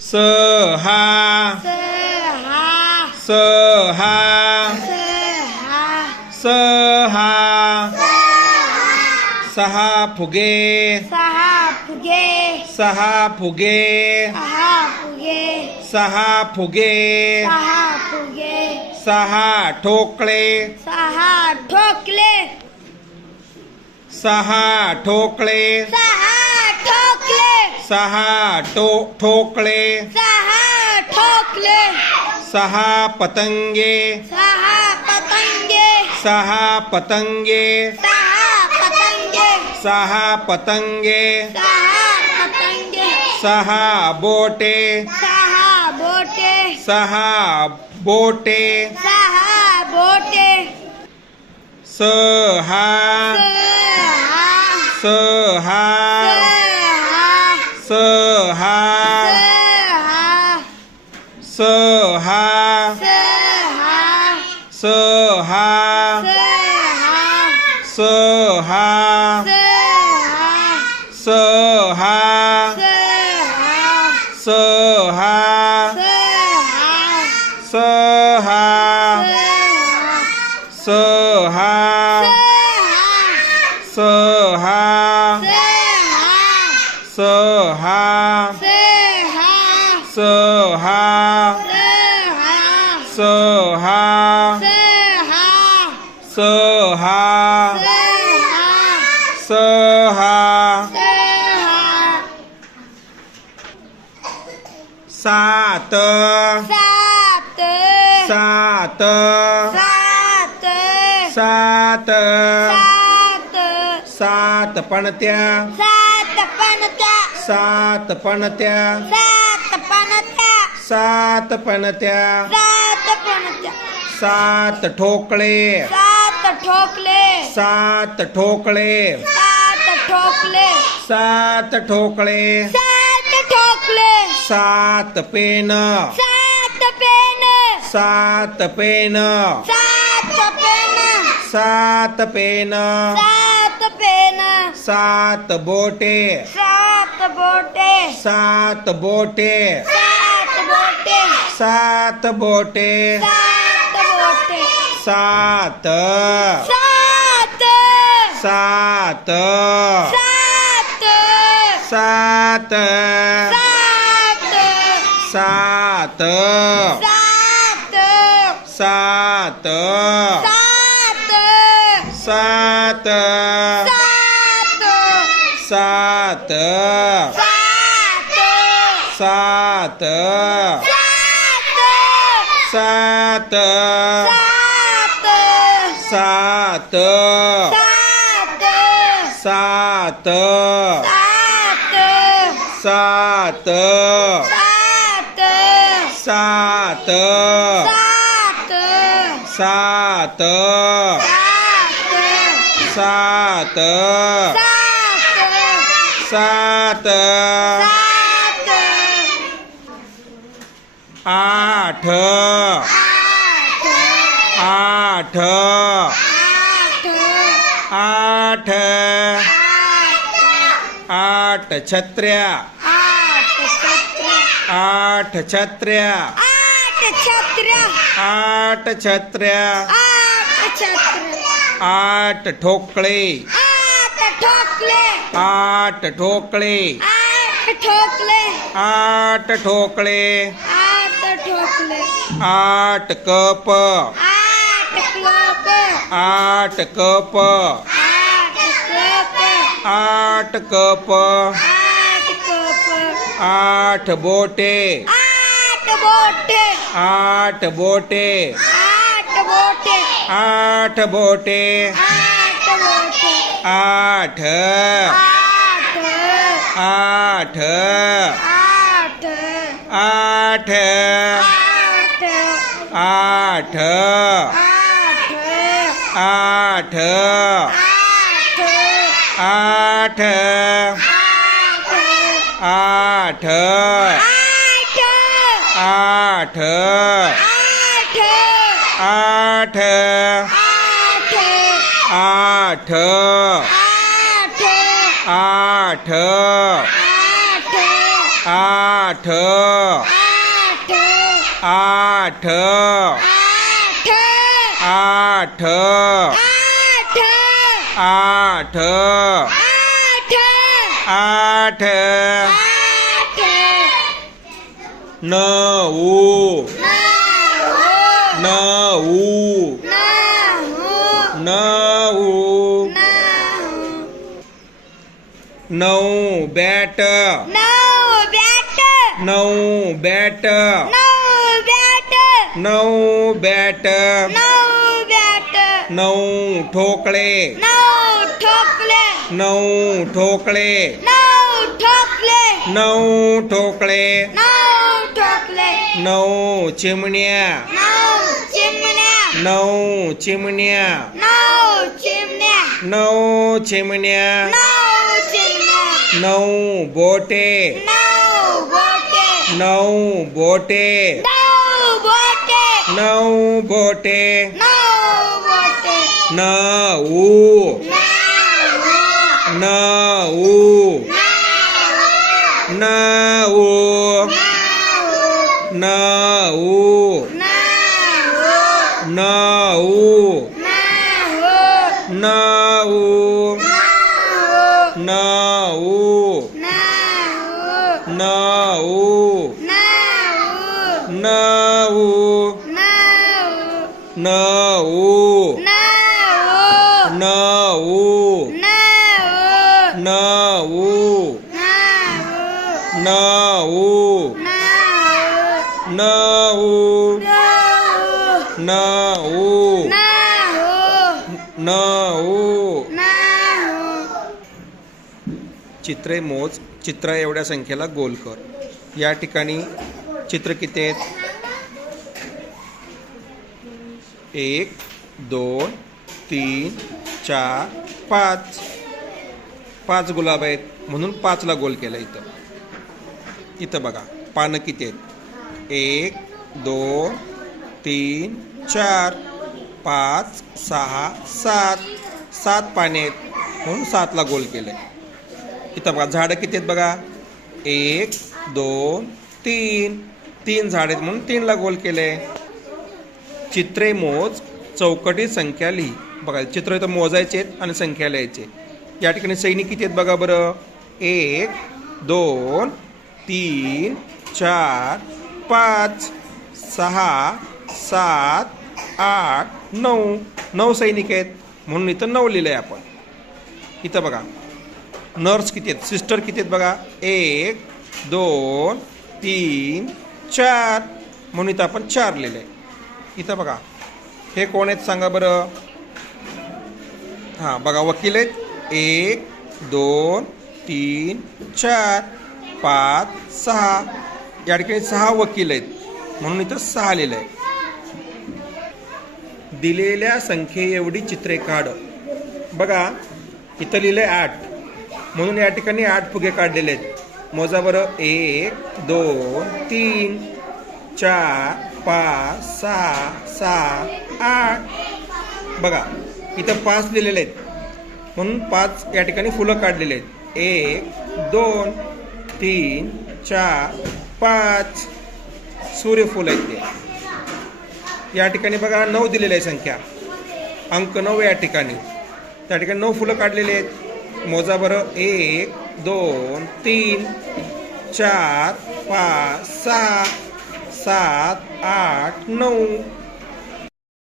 सहा. सहा. सहा. सहा. सहा. सहा. फुगे. सहा फुगे. सहा फुगे. सहा फुगे. सहा फुगे. सहा फुगे. सहा ठोकळे. सहा ठोकले सहा ठोकळे. सहा ठोकले सहा टो ठोकळे। सहा ठोकले सहा पतंगे। सहा पतंगे। सहा पतंगे। सहा पतंगे। सहा पतंगे। सहा पतंगे। सहा बोटे। सहा बोटे। सहा बोटे। सहा बोटे। सहा Serra. Serra. Serra. Serra. Serra. Serra. Serra. Serra. Serra. सात. सात. सात. सात. सात. सात. सात पणत्या सात पणत्या सात पणत्या सात पणत्या सात पणत्या सात पणत्या सात ठोकळे. सात ठोकले सात ठोकळे. सात ठोकले सात ठोकळे. सात पेन सात पेन सात पेन सात पेन सात पेन सात पेन सात. बोटे सात. बोटे सात बोटे सात बोटे सात बोटे सात बोटे सात. सात. सात. सात. सात सात सात सात सात सात सात सात सात सात. सात. सात. आठ. आठ. आठ. आठ छत्र्या. आठ छत्र्या. आठ छत्र्या. आठ ठोकळे आठ ठोकळे. ठोकले आठ ठोकळे. आठ ठोकले आठ कप. आठ कप. आठ कप. आठ कप. आठ कप. आठ बोटे आठ बोटे. आठ बोटे. आठ बोटे. आठ बोटे आठ आठ आठ आठ आठ आठ आठ आठ आठ आठ आठ आठ आठ आठ आठ आठ आठ नऊ बॅट. नऊ बॅट. नऊ बॅट. नऊ बॅट. नऊ बॅट. नऊ बॅट. नऊ ठोकळे. नऊ ठोकले नऊ ठोकळे. नऊ ठोकले नऊ ठोकळे. नऊ ठोकले नऊ चिमण्या. नऊ चिमण्या. नऊ चिमण्या. नऊ चिमण्या. नऊ चिमण्या. નવ બોટે નવ બોટે નવ બોટે નવ નવ નવ નવ નવ નવ नऊ. नऊ. नऊ. नऊ. नऊ. नऊ. नऊ. नऊ. चित्रे मोज चित्र एवढ्या संख्येला गोल कर. या ठिकाणी चित्र किती आहेत? एक दोन तीन चार पाच. पाच गुलाब आहेत म्हणून पाचला गोल केला इथं. इथं बघा पानं किती आहेत? एक दोन तीन चार. पाच सहा सात. सात पाने आहेत म्हणून सातला गोल केलं आहे इथं बघा झाडं किती आहेत बघा? एक दोन तीन. तीन झाड आहेत म्हणून तीनला गोल केले चित्रे मोज चौकटी संख्या लिही. बघा चित्र इथं मोजायचे आहेत आणि संख्या लिहायचे या ठिकाणी सैनिक किती आहेत बघा बरं? एक दोन तीन चार पाच सहा सात आठ नऊ. नऊ सैनिक आहेत. म्हणून इथं नऊ लिहिलं आहे आपण. इथं बघा. नर्स किती आहेत? सिस्टर किती आहेत बघा? एक दोन तीन चार. म्हणून इथं आपण चार लिहिलं आहे इथं बघा. हे कोण आहेत सांगा बरं. हां बघा वकील आहेत. एक दोन तीन चार पाच सहा. या ठिकाणी सहा वकील आहेत. म्हणून इथं सहा लिहिलं आहे. दिलेल्या संख्ये एवढी चित्रे काढ. बघा इथं लिहिलं आहे आठ. म्हणून या ठिकाणी आठ फुगे काढलेले आहेत. मोजा बरं. एक दोन तीन चार पाच सहा सात आठ. बघा इथं पाच लिहिलेले आहेत. म्हणून पाच या ठिकाणी फुलं काढलेले आहेत. एक दोन तीन चार पाच सूर्यफूल आहेत ते. या ठिकाणी बघा नऊ दिलेली आहे संख्या. अंक नऊ या ठिकाणी. त्या ठिकाणी नऊ फुलं काढलेली आहेत. मोजा बरं. एक दोन तीन चार पाच सहा સાત આઠ નવ.